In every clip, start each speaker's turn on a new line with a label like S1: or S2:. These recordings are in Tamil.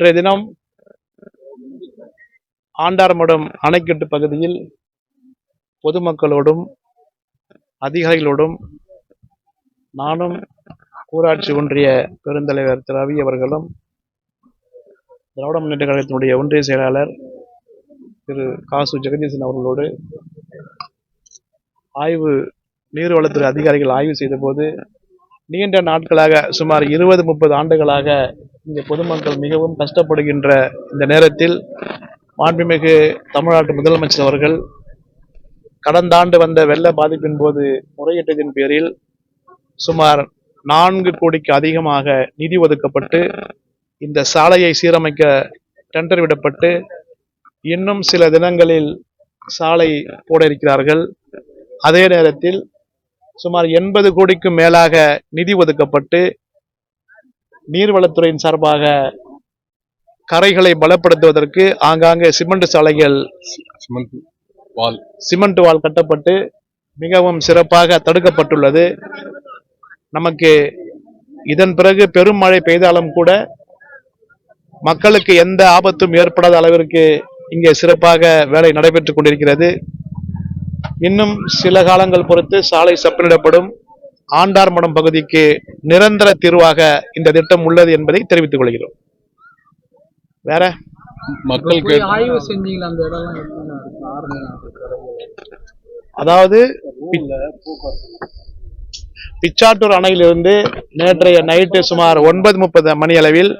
S1: இன்றைய தினம் ஆண்டார்மடம் அணைக்கட்டு பகுதியில் பொதுமக்களோடும் அதிகாரிகளோடும் நானும் ஊராட்சி ஒன்றிய பெருந்தலைவர் திரு ரவி அவர்களும் திராவிட முன்னேற்ற கழகத்தினுடைய ஒன்றிய செயலாளர் திரு காசு ஜெகதீசன் அவர்களோடு ஆய்வு நீர்வளத்துறை அதிகாரிகள் ஆய்வு செய்தபோது நீண்ட நாட்களாக சுமார் இருபது முப்பது ஆண்டுகளாக இங்கே பொதுமக்கள் மிகவும் கஷ்டப்படுகின்ற இந்த நேரத்தில் மாண்புமிகு தமிழ்நாட்டு முதலமைச்சர் அவர்கள் கடந்த ஆண்டு வந்த வெள்ள பாதிப்பின் போது முறையிட்டதின் பேரில் சுமார் நான்கு கோடிக்கு அதிகமாக நிதி ஒதுக்கப்பட்டு இந்த சாலையை சீரமைக்க டெண்டர் விடப்பட்டு இன்னும் சில தினங்களில் சாலை போட இருக்கிறார்கள். அதே நேரத்தில் சுமார் எண்பது கோடிக்கும் மேலாக நிதி ஒதுக்கப்பட்டு நீர்வளத்துறையின் சார்பாக கரைகளை பலப்படுத்துவதற்கு ஆங்காங்கே சிமெண்ட் சாலைகள்
S2: சிமெண்ட் வால்.
S1: சிமெண்ட் வால் கட்டப்பட்டு மிகவும் சிறப்பாக தடுக்கப்பட்டுள்ளது. நமக்கு இதன் பிறகு பெரும் மழை பெய்தாலும் கூட மக்களுக்கு எந்த ஆபத்தும் ஏற்படாத அளவிற்கு இங்கே சிறப்பாக வேலை நடைபெற்றுக் கொண்டிருக்கிறது. இன்னும் சில காலங்கள் பொறுத்து சாலை செப்பனிடப்படும். ஆண்டார்மடம் பகுதிக்கு நிரந்தர தீர்வாக இந்த திட்டம் உள்ளது என்பதை தெரிவித்துக் கொள்கிறோம். வேற?
S2: மக்கள்
S3: போய்
S2: கேட்
S3: ஆய்வு செஞ்சீங்களா? அந்த
S1: அதாவது பிச்சாட்டூர் அணையிலிருந்து நேற்றைய நைட்டு சுமார் ஒன்பது முப்பது மணி அளவில்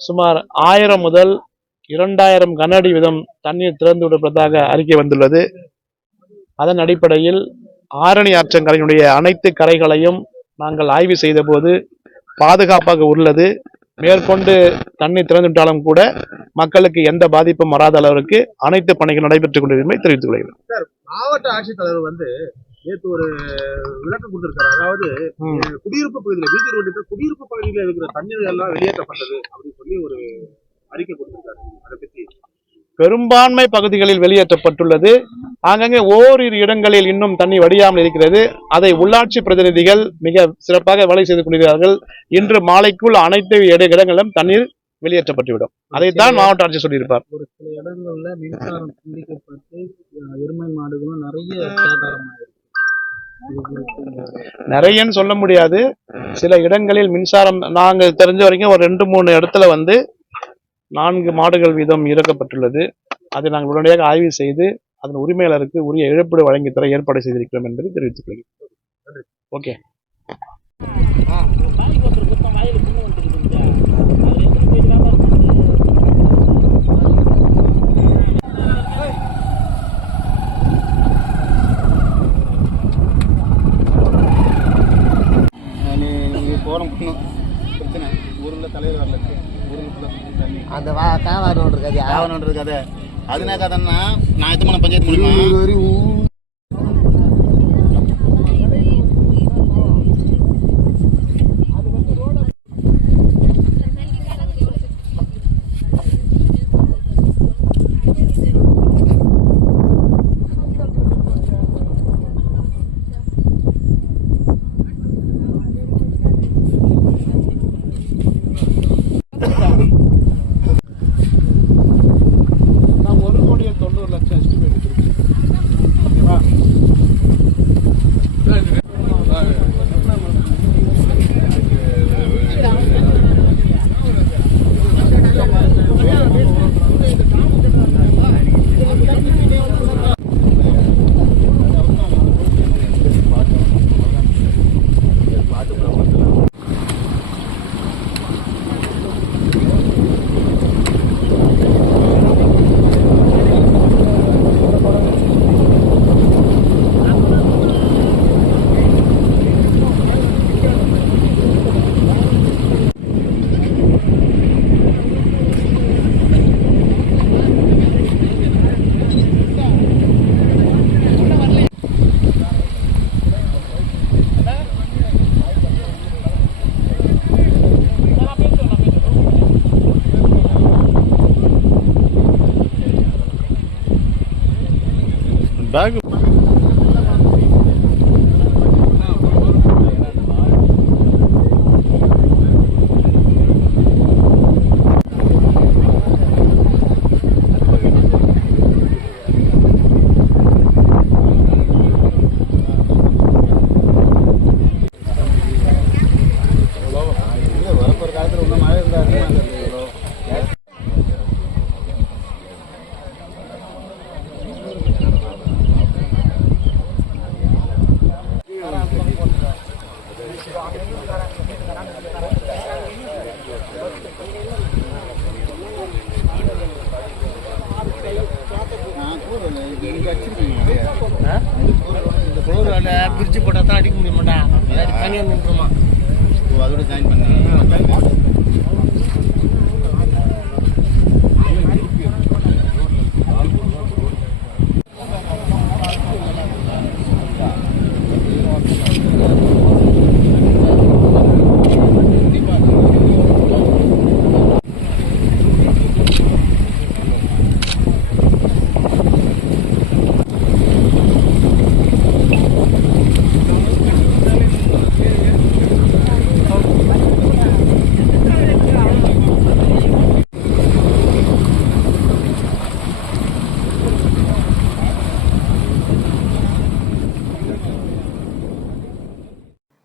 S1: சுமார் ஆயிரம் முதல் இரண்டாயிரம் கன அடி வீதம் தண்ணீர் திறந்து விடப்பட்டதாக அறிக்கை வந்துள்ளது. அதன் அடிப்படையில் ஆரணி ஆற்றங்கரையினுடைய அனைத்து கரைகளையும் நாங்கள் ஆய்வு செய்தபோது பாதுகாப்பாக உள்ளது. மேற்கொண்டு தண்ணீர் திறந்து விட்டாலும் கூட மக்களுக்கு எந்த பாதிப்பும் வராத அளவிற்கு அனைத்து பணிகள் நடைபெற்றுக் கொண்டிருப்பதை தெரிவித்துக் கொள்கிறேன்.
S4: மாவட்ட ஆட்சித்தலைவர் வந்து நேற்று ஒரு விளக்கம் கொடுத்திருக்காரு. அதாவது. குடியிருப்பு பகுதியில பிஜி ரோட்டுக்கு குடியிருப்பு பகுதியில இருக்கிற தண்ணீர் எல்லாம் வெளியேற்றப்பட்டது அப்படின்னு சொல்லி ஒரு அறிக்கை கொடுத்திருக்காரு. அதை பத்தி
S1: பெரும்பான்மை பகுதிகளில் வெளியேற்றப்பட்டுள்ளது. ஆங்கங்கே ஓரிரு இடங்களில் இன்னும் தண்ணி வடியாமல் இருக்கிறது. அதை உள்ளாட்சி பிரதிநிதிகள் மிக சிறப்பாக வேலை செய்து கொண்டிருக்கிறார்கள். இன்று மாலைக்குள் அனைத்து இட- இடங்களிலும் தண்ணீர் வெளியேற்றப்பட்டுவிடும். அதைத்தான் மாவட்ட ஆட்சியர் சொல்லியிருப்பார்.
S3: ஒரு சில இடங்கள்ல மின்சாரம் துண்டிக்கப்பட்டு எருமை மாடுகளும் நிறைய
S1: நிறையன்னு சொல்ல முடியாது. சில இடங்களில் மின்சாரம் நாங்க தெரிஞ்ச வரைக்கும் ஒரு ரெண்டு மூணு இடத்துல வந்து நான்கு மாடுகள் வீதம் இறக்கப்பட்டுள்ளது. அதை நாங்கள் உடனடியாக ஆய்வு செய்து அதன் உரிமையாளருக்கு உரிய இழப்பீடு வழங்கி தர ஏற்பாடு செய்திருக்கிறோம் என்பதை தெரிவித்துக் கொள்கிறேன். ஓகே.
S5: அந்த வா தேவாரம் ஒன்று இருக்காது
S2: ஆவணம் கதை அதுனா అదినా కదన్నా. నాయతో మన పంచాయతీ bag
S6: பிரிச்சு போட்டா தான் அடிக்க முடியுமாடா? தனியாக நின்றுமா
S7: அதோட ஜாயின் பண்ணி